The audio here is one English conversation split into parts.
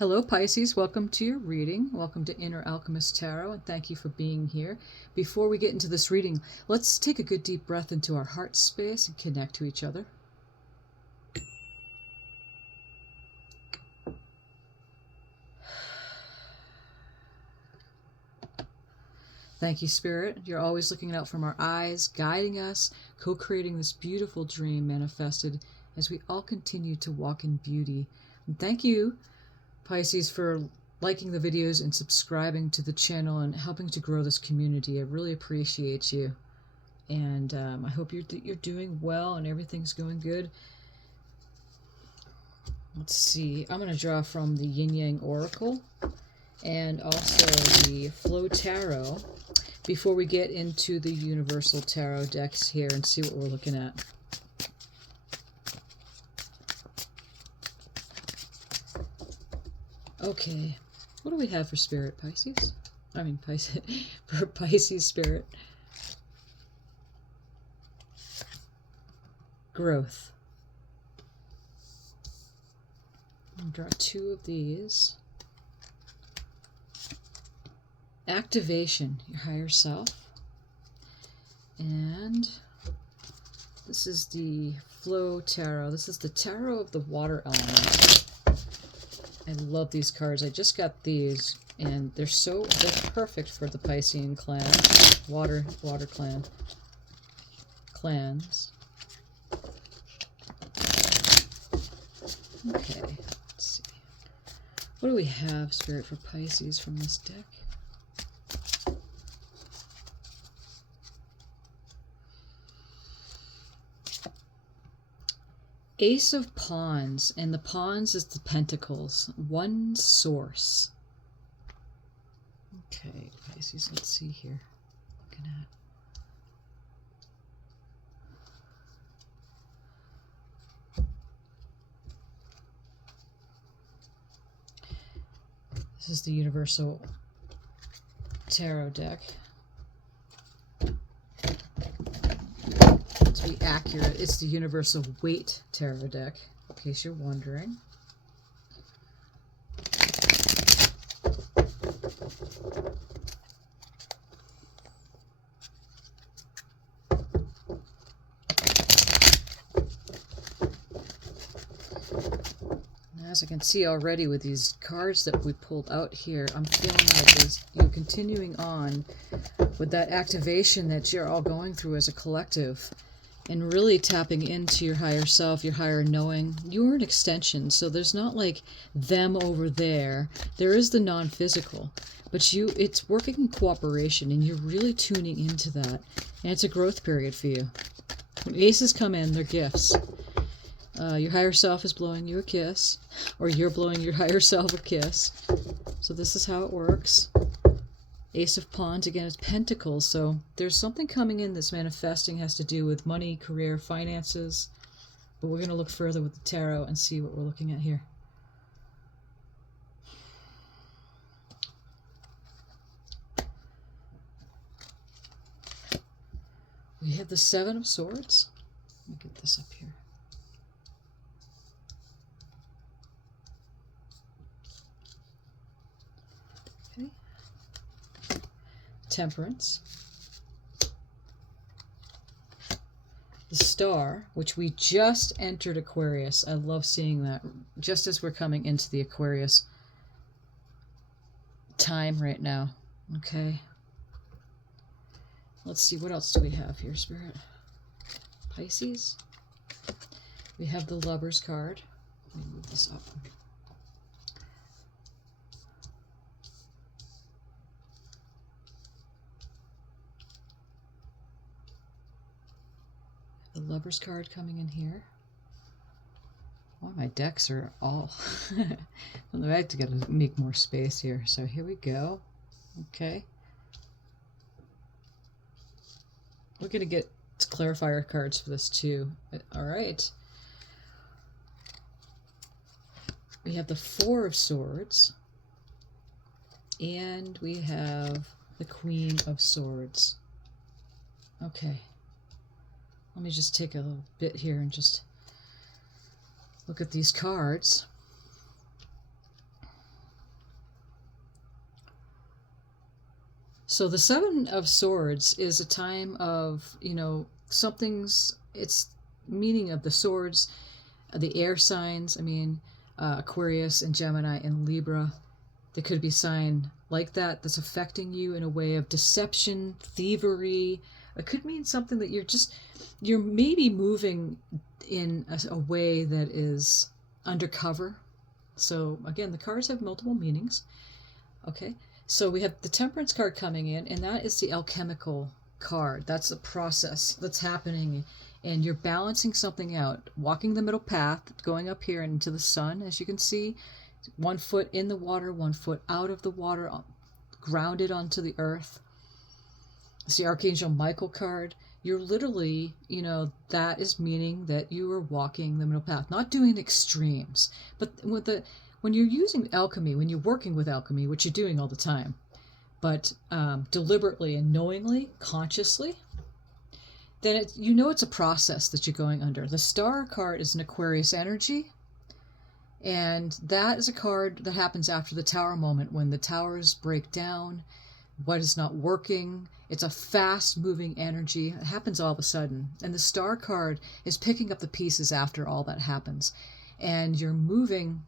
Hello Pisces, welcome to your reading. Welcome to Inner Alchemist Tarot, and thank you for being here. Before we get into this reading, let's take a good deep breath into our heart space and connect to each other. Thank you, Spirit. You're always looking out from our eyes, guiding us, co-creating this beautiful dream manifested as we all continue to walk in beauty. And thank you, Pisces, for liking the videos and subscribing to the channel and helping to grow this community. I really appreciate you. And I hope you're doing well and everything's going good. Let's see. I'm going to draw from the Yin Yang Oracle and also the Flow Tarot before we get into the Universal Tarot decks here and see what we're looking at. Okay, what do we have for Spirit, Pisces? I mean, Pisces, for Pisces Spirit. Growth. I'll draw two of these. Activation, your higher self. And this is the Flow Tarot. This is the Tarot of the Water Element. I love these cards. I just got these, and they're perfect for the Piscean clan, water clans. Okay, let's see. What do we have, Spirit, for Pisces from this deck? Ace of Pawns, and the Pawns is the Pentacles. One source. Okay, Pisces, let's see here. Looking at. This is the Universal Tarot deck. To be accurate, it's the Universal Weight Tarot deck, in case you're wondering. As I can see already with these cards that we pulled out here, I'm feeling like you're continuing on with that activation that you're all going through as a collective. And really tapping into your higher self, your higher knowing. You're an extension, so there's not like them over there. There is the non-physical, but it's working in cooperation, and you're really tuning into that. And it's a growth period for you. When aces come in, they're gifts. Your higher self is blowing you a kiss, or you're blowing your higher self a kiss. So this is how it works. Ace of Pawns, again, is Pentacles, so there's something coming in that's manifesting, has to do with money, career, finances, but we're going to look further with the tarot and see what we're looking at here. We have the Seven of Swords. Let me get this up here. Temperance, the Star, which we just entered Aquarius. I love seeing that just as we're coming into the Aquarius time right now. Okay, let's see, what else do we have here, Spirit? Pisces, we have the Lovers card. Let me move this up. The Lover's card coming in here. Oh, my decks are all... I have to get to make more space here. So here we go. Okay. We're going to get clarifier cards for this too. All right. We have the Four of Swords. And we have the Queen of Swords. Okay. Let me just take a little bit here and just look at these cards. So the Seven of Swords is a time of, something's, it's meaning of the swords, the air signs, Aquarius and Gemini and Libra. There could be a sign like that that's affecting you in a way of deception, thievery. It could mean something that you're maybe moving in a way that is undercover. So again, the cards have multiple meanings. Okay, so we have the Temperance card coming in, and that is the alchemical card. That's the process that's happening, and you're balancing something out, walking the middle path, going up here into the sun, as you can see, 1 foot in the water, 1 foot out of the water, grounded onto the earth. It's the Archangel Michael card. You're literally, that is meaning that you are walking the middle path, not doing extremes. But when you're using alchemy, when you're working with alchemy, which you're doing all the time, but deliberately and knowingly, consciously, then it's a process that you're going under. The Star card is an Aquarius energy, and that is a card that happens after the Tower moment, when the towers break down, what is not working. It's a fast-moving energy. It happens all of a sudden. And the Star card is picking up the pieces after all that happens. And you're moving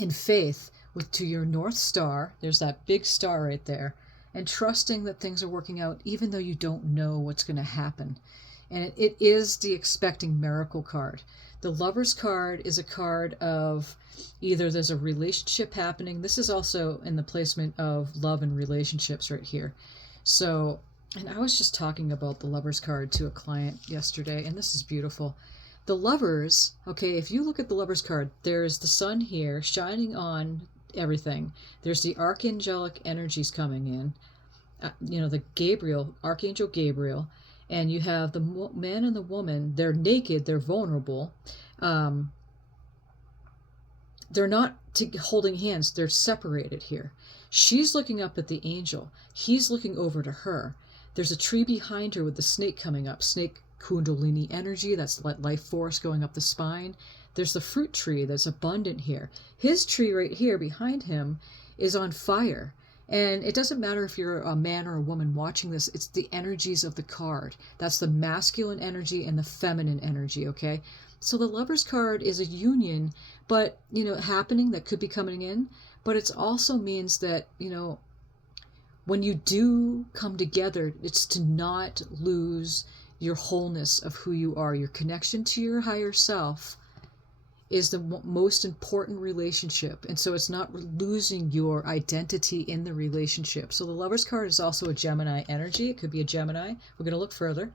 in faith to your North Star. There's that big star right there. And trusting that things are working out even though you don't know what's going to happen. And it is the expecting miracle card. The Lover's card is a card of either there's a relationship happening. This is also in the placement of love and relationships right here. So, and I was just talking about the Lover's card to a client yesterday, and this is beautiful. The Lovers, okay, if you look at the Lover's card, there's the sun here shining on everything. There's the archangelic energies coming in, the Archangel Gabriel, and you have the man and the woman. They're naked, they're vulnerable. They're not holding hands, they're separated here. She's looking up at the angel. He's looking over to her. There's a tree behind her with the snake coming up. Snake Kundalini energy, that's life force going up the spine. There's the fruit tree that's abundant here. His tree right here behind him is on fire. And it doesn't matter if you're a man or a woman watching this, it's the energies of the card. That's the masculine energy and the feminine energy, okay? So the Lover's card is a union, but, happening that could be coming in, but it also means that, when you do come together, it's to not lose your wholeness of who you are. Your connection to your higher self is the most important relationship. And so it's not losing your identity in the relationship. So the Lover's card is also a Gemini energy. It could be a Gemini. We're going to look further.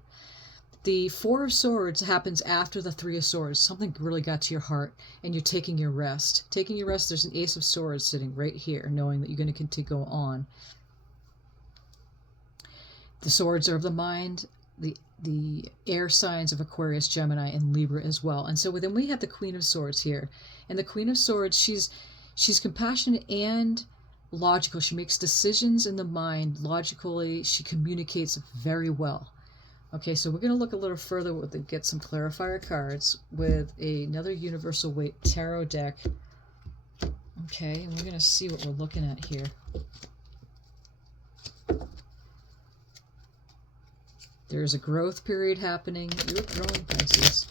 The Four of Swords happens after the Three of Swords. Something really got to your heart and you're taking your rest. Taking your rest, there's an Ace of Swords sitting right here, knowing that you're going to continue to go on. The swords are of the mind, the air signs of Aquarius, Gemini, and Libra as well. And so then we have the Queen of Swords here. And the Queen of Swords, she's compassionate and logical. She makes decisions in the mind logically. She communicates very well. Okay, so we're going to look a little further with get some clarifier cards with another Universal Weight Tarot deck. Okay, and we're going to see what we're looking at here. There's a growth period happening. You're growing, Pisces,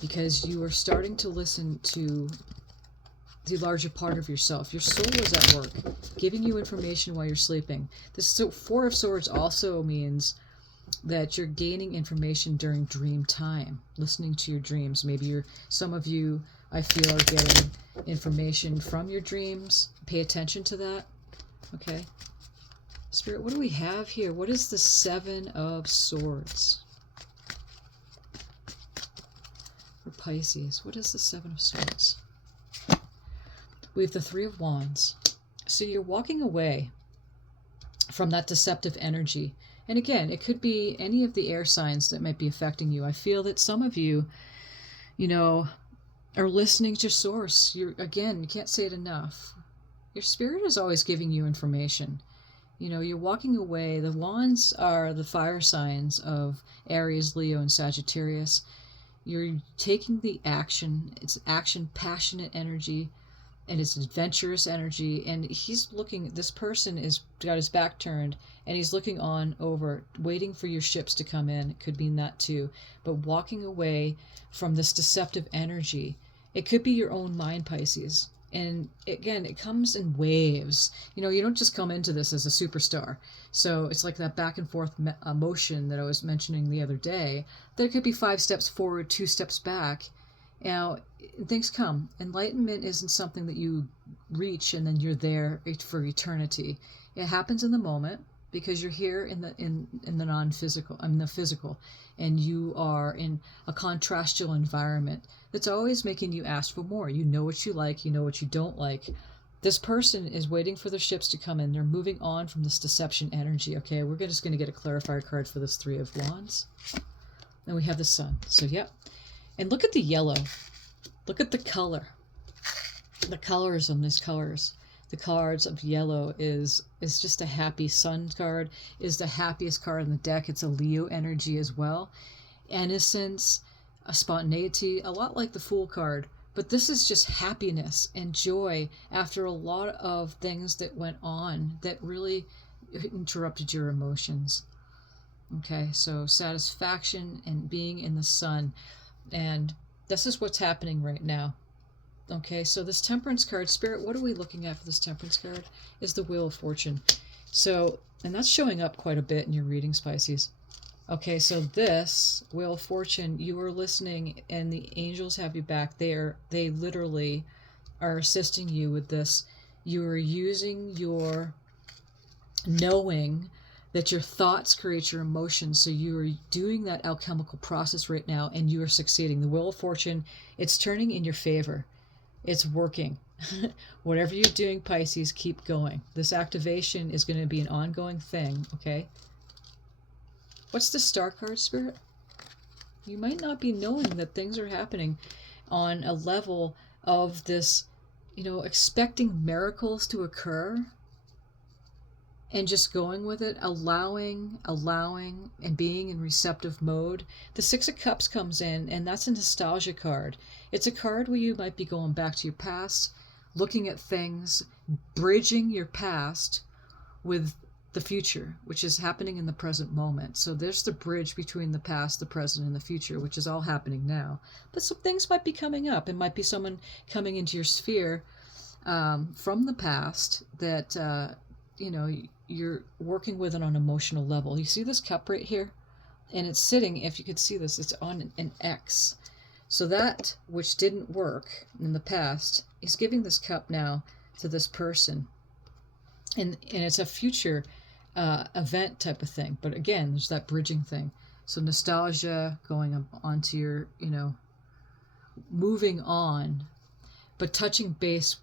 because you are starting to listen to the larger part of yourself. Your soul is at work, giving you information while you're sleeping. This Four of Swords also means that you're gaining information during dream time, listening to your dreams. Maybe some of you, I feel, are getting information from your dreams. Pay attention to that. Okay. Spirit, what do we have here? What is the Seven of Swords? For Pisces, what is the Seven of Swords? We have the Three of Wands. So you're walking away from that deceptive energy. And again, it could be any of the air signs that might be affecting you. I feel that some of you, are listening to Source. You can't say it enough. Your spirit is always giving you information. You're walking away. The wands are the fire signs of Aries, Leo, and Sagittarius. You're taking the action. It's action, passionate energy. and it's adventurous energy. And this person is got his back turned, and he's looking on over, waiting for your ships to come in. It could mean that too, but walking away from this deceptive energy. It could be your own mind, Pisces. And again, it comes in waves. You don't just come into this as a superstar. So it's like that back and forth motion that I was mentioning the other day. There could be 5 steps forward, 2 steps back. Now, things come. Enlightenment isn't something that you reach and then you're there for eternity. It happens in the moment, because you're here in the non-physical, the physical, and you are in a contrastial environment that's always making you ask for more. You know what you like, you know what you don't like. This person is waiting for the ships to come in. They're moving on from this deception energy. Okay, we're just going to get a clarifier card for this 3 of Wands. Then we have the Sun. So, yep. And look at the yellow. Look at the color. The colors on these colors. The cards of yellow is just a happy Sun card, is the happiest card in the deck. It's a Leo energy as well. Innocence, a spontaneity, a lot like the Fool card. But this is just happiness and joy after a lot of things that went on that really interrupted your emotions. Okay, so satisfaction and being in the sun. And this is what's happening right now. Okay, so this Temperance card, Spirit, what are we looking at for this Temperance card? Is the Wheel of Fortune. So, and that's showing up quite a bit in your readings, Pisces. Okay, so this Wheel of Fortune, you are listening and the angels have you back. They literally are assisting you with this. You are using your knowing that your thoughts create your emotions. So you are doing that alchemical process right now and you are succeeding. The Wheel of Fortune, it's turning in your favor. It's working. Whatever you're doing, Pisces, keep going. This activation is going to be an ongoing thing, okay? What's the Star card, Spirit? You might not be knowing that things are happening on a level of this, expecting miracles to occur and just going with it, allowing, and being in receptive mode. The 6 of Cups comes in, and that's a nostalgia card. It's a card where you might be going back to your past, looking at things, bridging your past with the future, which is happening in the present moment. So there's the bridge between the past, the present, and the future, which is all happening now. But some things might be coming up. It might be someone coming into your sphere from the past that, you're working with it on an emotional level. You see this cup right here? And it's sitting, if you could see this, it's on an X. So that which didn't work in the past is giving this cup now to this person. And it's a future event type of thing. But again, there's that bridging thing. So nostalgia, going on to your, moving on, but touching base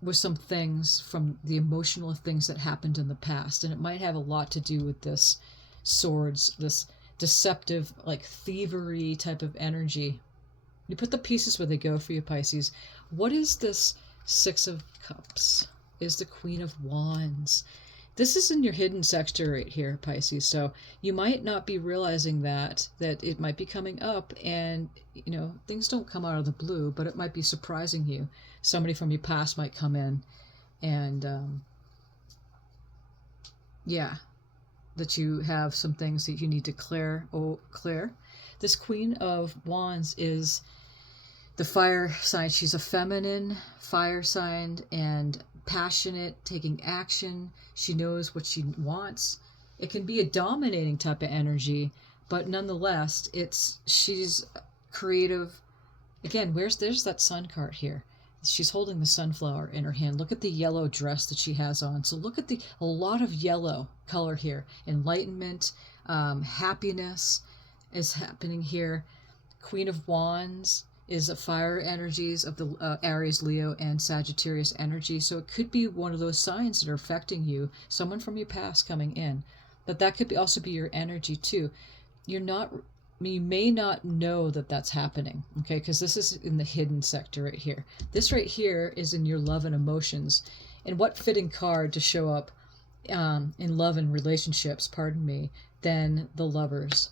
with some things from the emotional things that happened in the past. And it might have a lot to do with this swords, this deceptive, like thievery type of energy. You put the pieces where they go for you, Pisces. What is this 6 of Cups? Is the Queen of Wands. This is in your hidden sector right here, Pisces. So you might not be realizing that it might be coming up and, things don't come out of the blue, but it might be surprising you. Somebody from your past might come in and, that you have some things that you need to clear. This Queen of Wands is the fire sign. She's a feminine fire sign and passionate, taking action. She knows what she wants. It can be a dominating type of energy, but nonetheless, she's creative. Again, there's that Sun card here. She's holding the sunflower in her hand. Look at the yellow dress that she has on. So look at a lot of yellow color here. Enlightenment, happiness is happening here. Queen of Wands is a fire energies of the Aries, Leo, and Sagittarius energy. So it could be one of those signs that are affecting you, someone from your past coming in. But that could also be your energy too. You may not know that that's happening, okay? Because this is in the hidden sector right here. This right here is in your love and emotions. And what fitting card to show up in love and relationships, than the Lovers.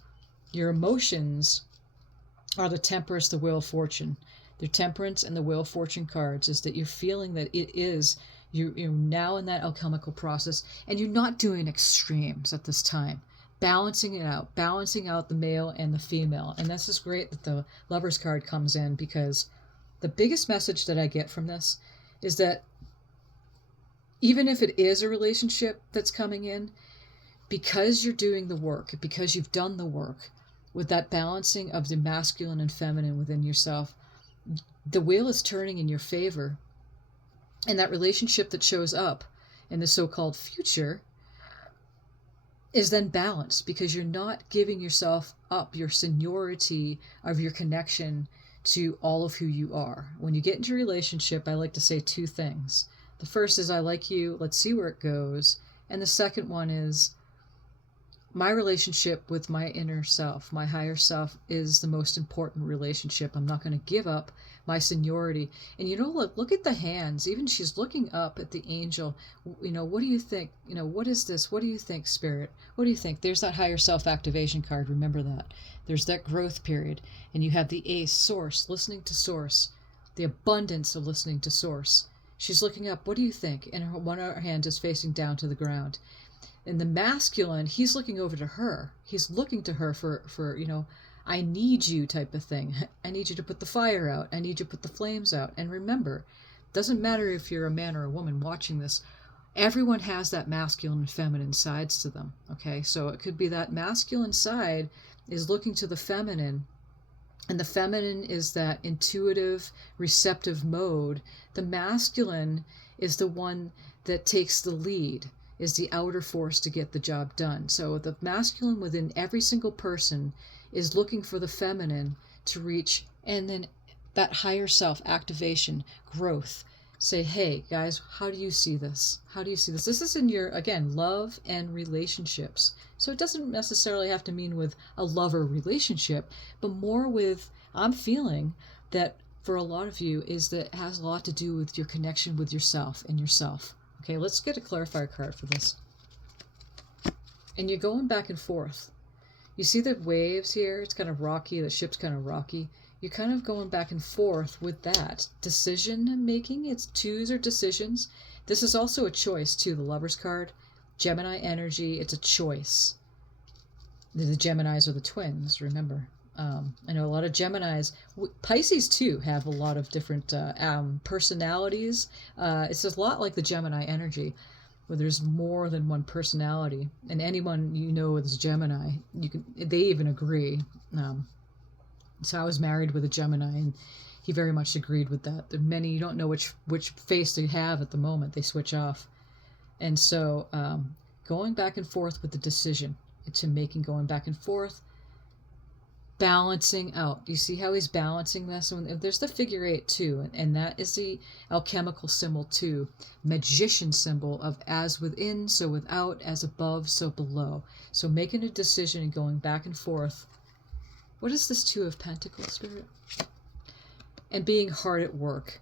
Your emotions are the Temperance, the Wheel of Fortune. The Temperance and the Wheel of Fortune cards is that you're feeling that you're now in that alchemical process, and you're not doing extremes at this time. Balancing it out, balancing out the male and the female. And this is great that the Lovers card comes in, because the biggest message that I get from this is that even if it is a relationship that's coming in, because you're doing the work, because you've done the work with that balancing of the masculine and feminine within yourself, the wheel is turning in your favor. And that relationship that shows up in the so-called future is then balanced, because you're not giving yourself up, your seniority of your connection to all of who you are. When you get into a relationship, I like to say two things. The first is, I like you, let's see where it goes. And the second one is, my relationship with my inner self, my higher self, is the most important relationship. I'm not going to give up my seniority. And look at the hands. Even she's looking up at the angel. What do you think? What is this? What do you think, Spirit? What do you think? There's that higher self activation card. Remember that. There's that growth period. And you have the ace, Source, listening to Source. The abundance of listening to Source. She's looking up. What do you think? And one of her hands is facing down to the ground. And the masculine, he's looking over to her. He's looking to her for I need you type of thing. I need you to put the fire out. I need you to put the flames out. And remember, doesn't matter if you're a man or a woman watching this, everyone has that masculine and feminine sides to them. Okay, so it could be that masculine side is looking to the feminine, and the feminine is that intuitive, receptive mode. The masculine is the one that takes the lead, is the outer force to get the job done. So the masculine within every single person is looking for the feminine to reach, and then that higher self activation, growth. Say, hey guys, how do you see this? How do you see this? This is in your, again, love and relationships. So it doesn't necessarily have to mean with a lover relationship, but more with, I'm feeling that for a lot of you is that it has a lot to do with your connection with yourself and yourself. Okay, let's get a clarifier card for this. And you're going back and forth. You see the waves here? It's kind of rocky. The ship's kind of rocky. You're kind of going back and forth with that. Decision making. It's twos or decisions. This is also a choice too. The Lovers card. Gemini energy. It's a choice. The Geminis are the twins, remember. I know a lot of Geminis. Pisces too have a lot of different personalities. It's a lot like the Gemini energy, where there's more than one personality. And anyone is Gemini, they even agree. So I was married with a Gemini, and he very much agreed with that. There are many, you don't know which face they have at the moment. They switch off. And so going back and forth with the decision to making, going back and forth, balancing out. You see how he's balancing this? And there's the figure 8 too, and that is the alchemical symbol too. Magician symbol of as within, so without, as above, so below. So making a decision and going back and forth. What is this 2 of Pentacles, Spirit? And being hard at work.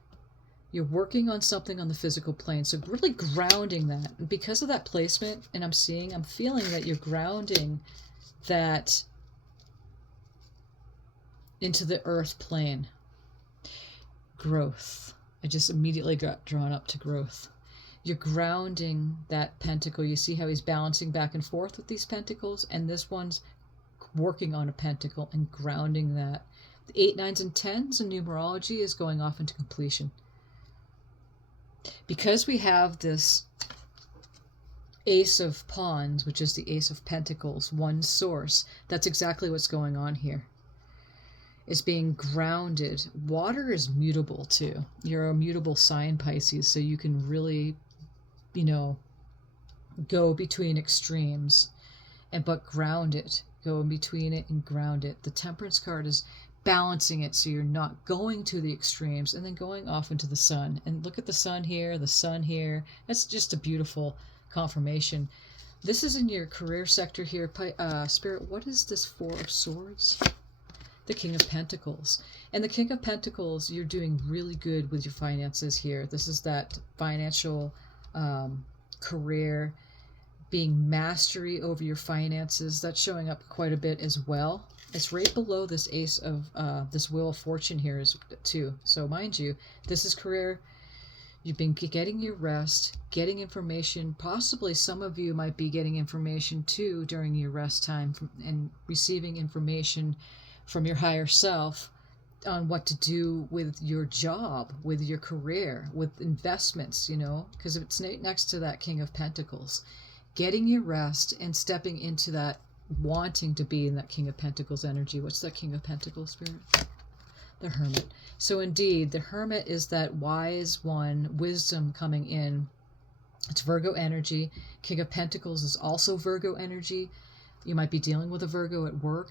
You're working on something on the physical plane. So really grounding that. And because of that placement, and I'm feeling that you're grounding that into the earth plane. Growth. I just immediately got drawn up to growth. You're grounding that pentacle. You see how he's balancing back and forth with these pentacles, and this one's working on a pentacle and grounding that. The 8, 9s, and 10s in numerology is going off into completion. Because we have this Ace of Wands, which is the Ace of Pentacles, one source, that's exactly what's going on here. Is being grounded. Water is mutable too. You're a mutable sign, Pisces, so you can really, go between extremes, but ground it. Go in between it and ground it. The Temperance card is balancing it, so you're not going to the extremes and then going off into the sun. And look at the sun here, the sun here. That's just a beautiful confirmation. This is in your career sector here. Spirit, what is this 4 of Swords? The King of Pentacles. And the King of Pentacles, you're doing really good with your finances here. This is that financial career, being mastery over your finances. That's showing up quite a bit as well. It's right below this ace of this wheel of fortune here is too. So mind you, this is career. You've been getting your rest, getting information. Possibly some of you might be getting information too during your rest time and receiving information from your higher self on what to do with your job, with your career, with investments, because it's next to that King of Pentacles. Getting your rest and stepping into that wanting to be in that King of Pentacles energy. What's that King of Pentacles spirit? The Hermit. So indeed, the Hermit is that wise one, wisdom coming in. It's Virgo energy. King of Pentacles is also Virgo energy. You might be dealing with a Virgo at work,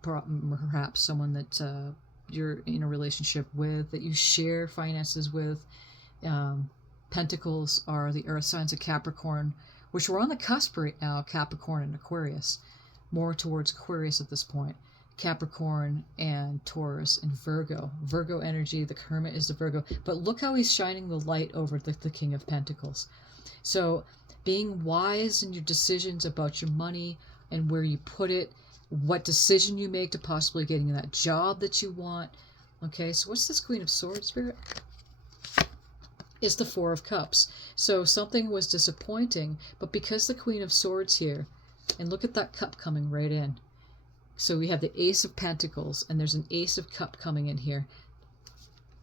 perhaps someone that you're in a relationship with, that you share finances with. Pentacles are the earth signs of Capricorn, which we're on the cusp right now, Capricorn and Aquarius. More towards Aquarius at this point. Capricorn and Taurus and Virgo. Virgo energy, the Hermit is the Virgo. But look how he's shining the light over the King of Pentacles. So being wise in your decisions about your money and where you put it, what decision you make to possibly getting that job that you want. Okay, so what's this Queen of Swords spirit? It's the Four of Cups. So something was disappointing, but because the Queen of Swords here, and look at that cup coming right in. So we have the Ace of Pentacles, and there's an Ace of Cup coming in here.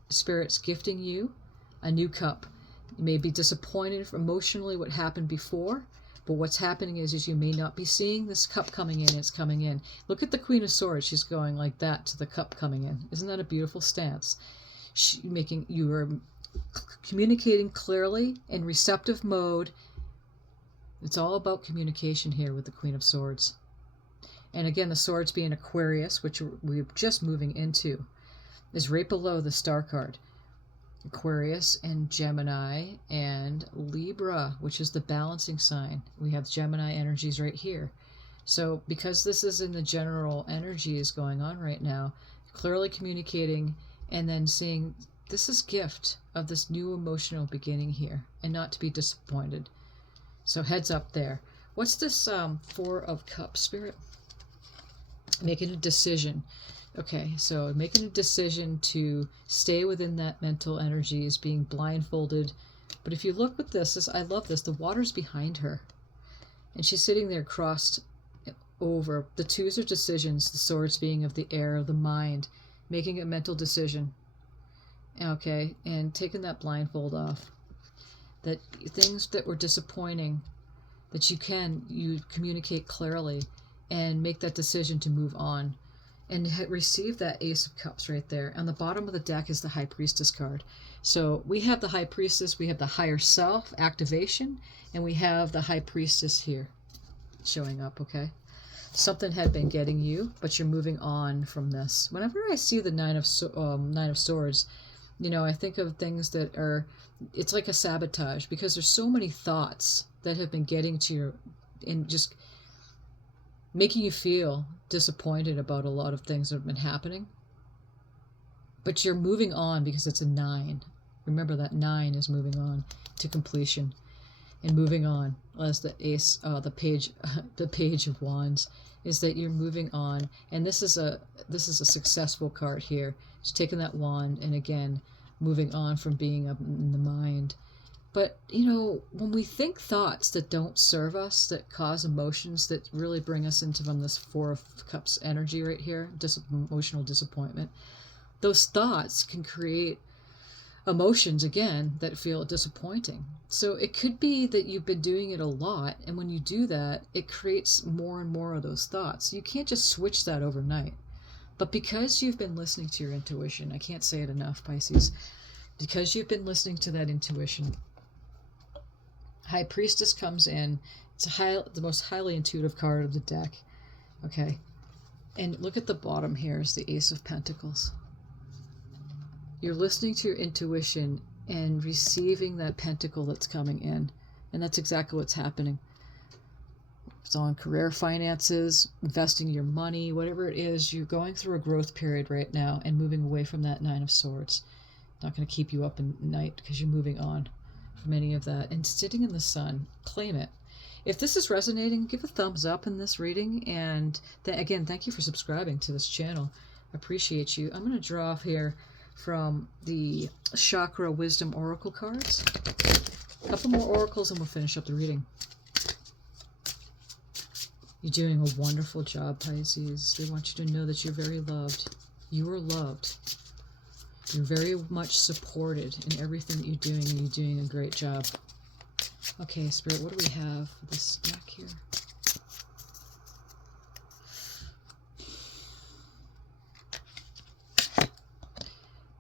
Spirit's gifting you a new cup. You may be disappointed emotionally what happened before, but what's happening is you may not be seeing this cup coming in. It's coming in. Look at the Queen of Swords. She's going like that to the cup coming in. Isn't that a beautiful stance? You are communicating clearly in receptive mode. It's all about communication here with the Queen of Swords. And again, the Swords being Aquarius, which we're just moving into, is right below the Star card. Aquarius and Gemini and Libra, which is the balancing sign. We have Gemini energies right here. So because this is in the general energy is going on right now, clearly communicating and then seeing this is gift of this new emotional beginning here and not to be disappointed. So heads up there. What's this Four of Cups spirit? Making a decision. Okay, so making a decision to stay within that mental energy is being blindfolded. But if you look with this, I love this. The water's behind her. And she's sitting there crossed over. The twos are decisions, the swords being of the air, of the mind. Making a mental decision. Okay, and taking that blindfold off. That things that were disappointing, that you communicate clearly and make that decision to move on and receive that Ace of Cups right there. On the bottom of the deck is the High Priestess card. So we have the High Priestess, we have the Higher Self activation, and we have the High Priestess here showing up, okay? Something had been getting you, but you're moving on from this. Whenever I see the Nine of Swords, I think of things that are, it's like a sabotage because there's so many thoughts that have been getting to you and just making you feel disappointed about a lot of things that have been happening. But you're moving on because it's a 9. Remember that 9 is moving on to completion and moving on. As the ace, the page of wands is that you're moving on. And this is a successful card here. It's taking that wand and again, moving on from being up in the mind. But, when we think thoughts that don't serve us, that cause emotions that really bring us into from this Four of Cups energy right here, emotional disappointment, those thoughts can create emotions, again, that feel disappointing. So it could be that you've been doing it a lot, and when you do that, it creates more and more of those thoughts. You can't just switch that overnight. But because you've been listening to your intuition, I can't say it enough, Pisces, because you've been listening to that intuition, High Priestess comes in. It's the most highly intuitive card of the deck. Okay. And look at the bottom here is the Ace of Pentacles. You're listening to your intuition and receiving that pentacle that's coming in. And that's exactly what's happening. It's on career, finances, investing your money, whatever it is. You're going through a growth period right now and moving away from that Nine of Swords. Not going to keep you up at night because you're moving on from any of that. And sitting in the sun, claim it. If this is resonating, give a thumbs up in this reading. And again, thank you for subscribing to this channel. I appreciate you. I'm going to draw here from the Chakra Wisdom Oracle cards. A couple more oracles and we'll finish up the reading. You're doing a wonderful job, Pisces. They want you to know that you're very loved. You are loved. You're very much supported in everything that you're doing, and you're doing a great job. Okay, Spirit, what do we have for this deck here?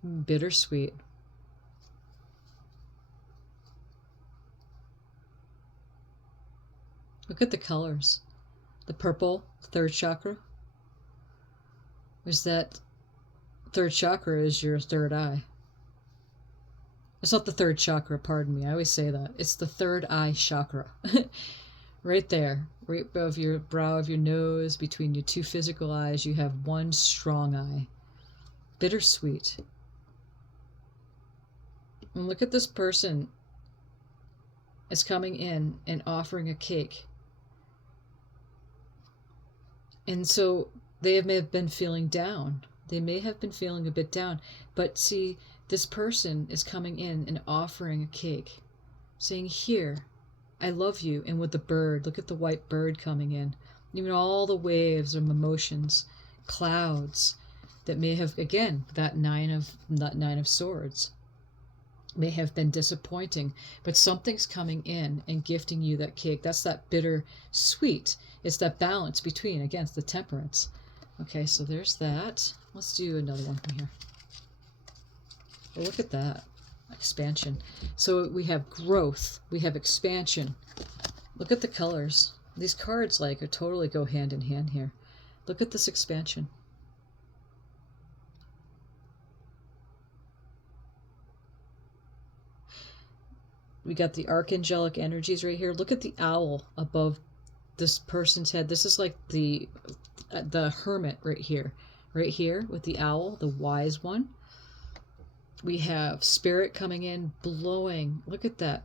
Bittersweet. Look at the colors. The purple, third chakra. Is that third chakra is your third eye. It's not the third chakra, pardon me. I always say that. It's the third eye chakra. Right there. Right above your brow of your nose, between your two physical eyes, you have one strong eye. Bittersweet. And look at this person is coming in and offering a cake. And so they may have been feeling down. They may have been feeling a bit down. But see, this person is coming in and offering a cake, saying, here, I love you. And with the bird, look at the white bird coming in. Even all the waves of emotions, clouds that may have, again, that nine of swords may have been disappointing, but something's coming in and gifting you that cake. That's that bitter sweet. It's that balance between, against the temperance. Okay, so there's that. Let's do another one from here. Oh, look at that. Expansion. So we have growth. We have expansion. Look at the colors. These cards like totally go hand in hand here. Look at this expansion. We got the archangelic energies right here. Look at the owl above this person's head. This is like the hermit right here. Right here with the owl, the wise one. We have spirit coming in, blowing. Look at that.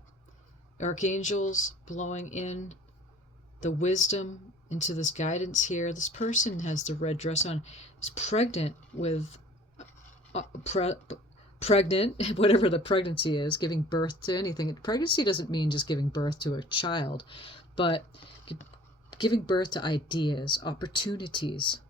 Archangels blowing in the wisdom into this guidance here. This person has the red dress on. Is pregnant with... pregnant, whatever the pregnancy is, giving birth to anything. Pregnancy doesn't mean just giving birth to a child, but giving birth to ideas, opportunities.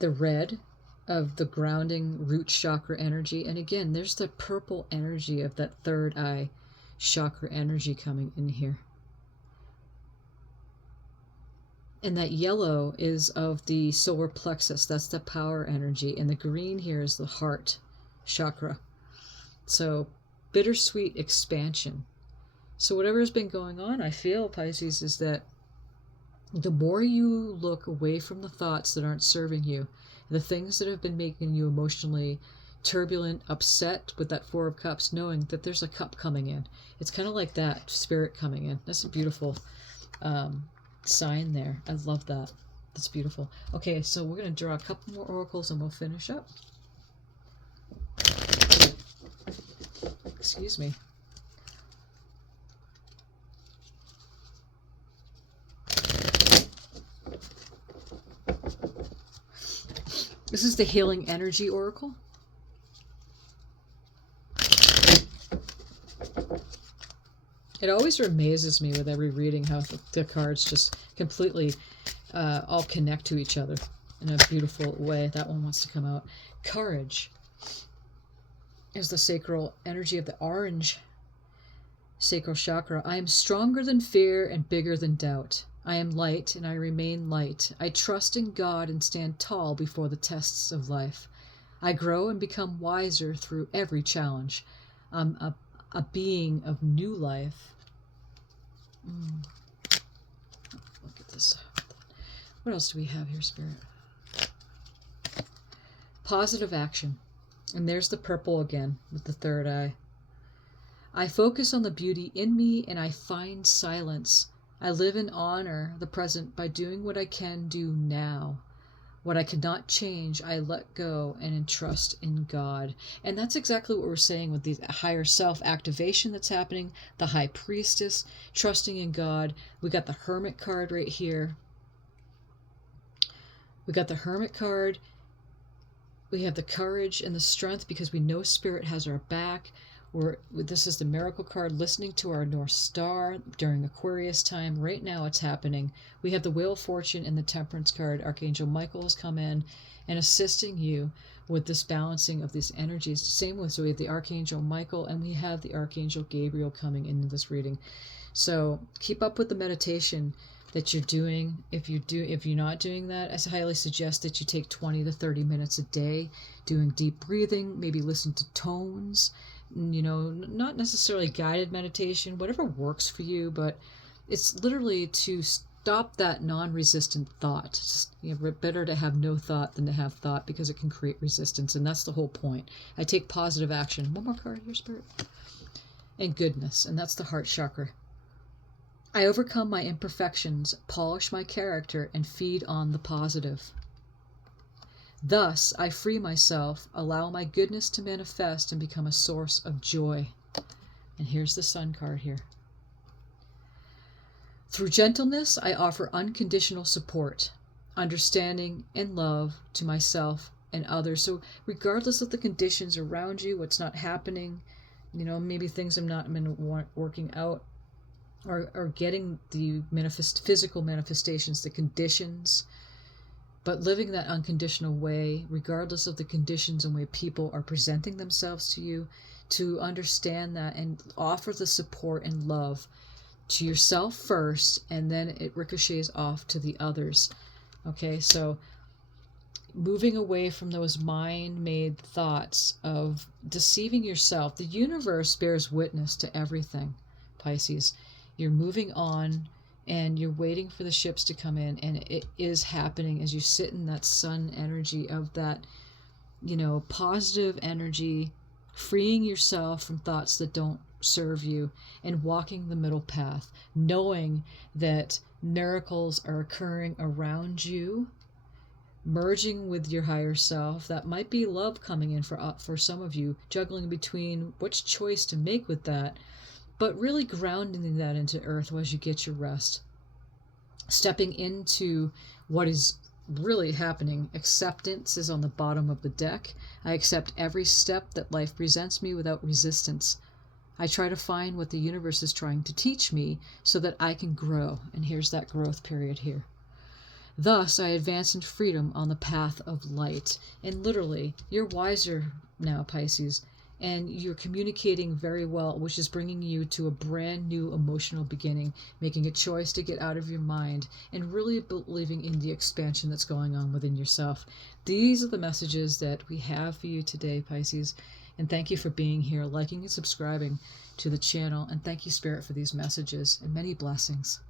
The red of the grounding root chakra energy. And again, there's the purple energy of that third eye chakra energy coming in here. And that yellow is of the solar plexus. That's the power energy. And the green here is the heart chakra. So bittersweet expansion. So whatever's been going on, I feel, Pisces, is that the more you look away from the thoughts that aren't serving you, the things that have been making you emotionally turbulent, upset with that Four of Cups, knowing that there's a cup coming in. It's kind of like that spirit coming in. That's a beautiful sign there. I love that. That's beautiful. Okay, so we're going to draw a couple more oracles and we'll finish up. Excuse me. This is the Healing Energy Oracle. It always amazes me with every reading how the cards just completely all connect to each other in a beautiful way. That one wants to come out. Courage is the sacral energy of the orange sacral chakra. I am stronger than fear and bigger than doubt. I am light and I remain light. I trust in God and stand tall before the tests of life. I grow and become wiser through every challenge. I'm a being of new life. Look at this. What else do we have here, Spirit? Positive action. And there's the purple again with the third eye. I focus on the beauty in me and I find silence. I live and honor the present by doing what I can do now. What I cannot change, I let go and entrust in God. And that's exactly what we're saying with the higher self activation that's happening, the high priestess, trusting in God. We got the Hermit card right here. We got the Hermit card. We have the courage and the strength because we know Spirit has our back. This is the Miracle card, listening to our North Star during Aquarius time. Right now it's happening. We have the Wheel of Fortune and the Temperance card. Archangel Michael has come in and assisting you with this balancing of these energies. Same with, so we have the Archangel Michael and we have the Archangel Gabriel coming into this reading. So keep up with the meditation that you're doing. If you're not doing that, I highly suggest that you take 20 to 30 minutes a day doing deep breathing, maybe listen to tones, not necessarily guided meditation, whatever works for you, but it's literally to stop that non-resistant thought. Just, better to have no thought than to have thought, because it can create resistance, and that's the whole point. I take positive action. One more card here, Spirit. And goodness, and that's the heart chakra. I overcome my imperfections, polish my character, and feed on the positive. Thus, I free myself, allow my goodness to manifest and become a source of joy. And here's the Sun card here. Through gentleness, I offer unconditional support, understanding, and love to myself and others. So regardless of the conditions around you, what's not happening, maybe things I'm not working out, or getting the physical manifestations, the conditions, but living that unconditional way, regardless of the conditions and way people are presenting themselves to you, to understand that and offer the support and love to yourself first, and then it ricochets off to the others. Okay, so moving away from those mind-made thoughts of deceiving yourself. The universe bears witness to everything, Pisces. You're moving on, and you're waiting for the ships to come in, and it is happening as you sit in that sun energy of that, positive energy, freeing yourself from thoughts that don't serve you, and walking the middle path, knowing that miracles are occurring around you, merging with your higher self. That might be love coming in for some of you, juggling between which choice to make with that, but really grounding that into earth as you get your rest. Stepping into what is really happening. Acceptance is on the bottom of the deck. I accept every step that life presents me without resistance. I try to find what the universe is trying to teach me so that I can grow. And here's that growth period here. Thus, I advance in freedom on the path of light. And literally, you're wiser now, Pisces, and you're communicating very well, which is bringing you to a brand new emotional beginning, making a choice to get out of your mind and really believing in the expansion that's going on within yourself. These are the messages that we have for you today, Pisces. And thank you for being here, liking and subscribing to the channel. And thank you, Spirit, for these messages, and many blessings.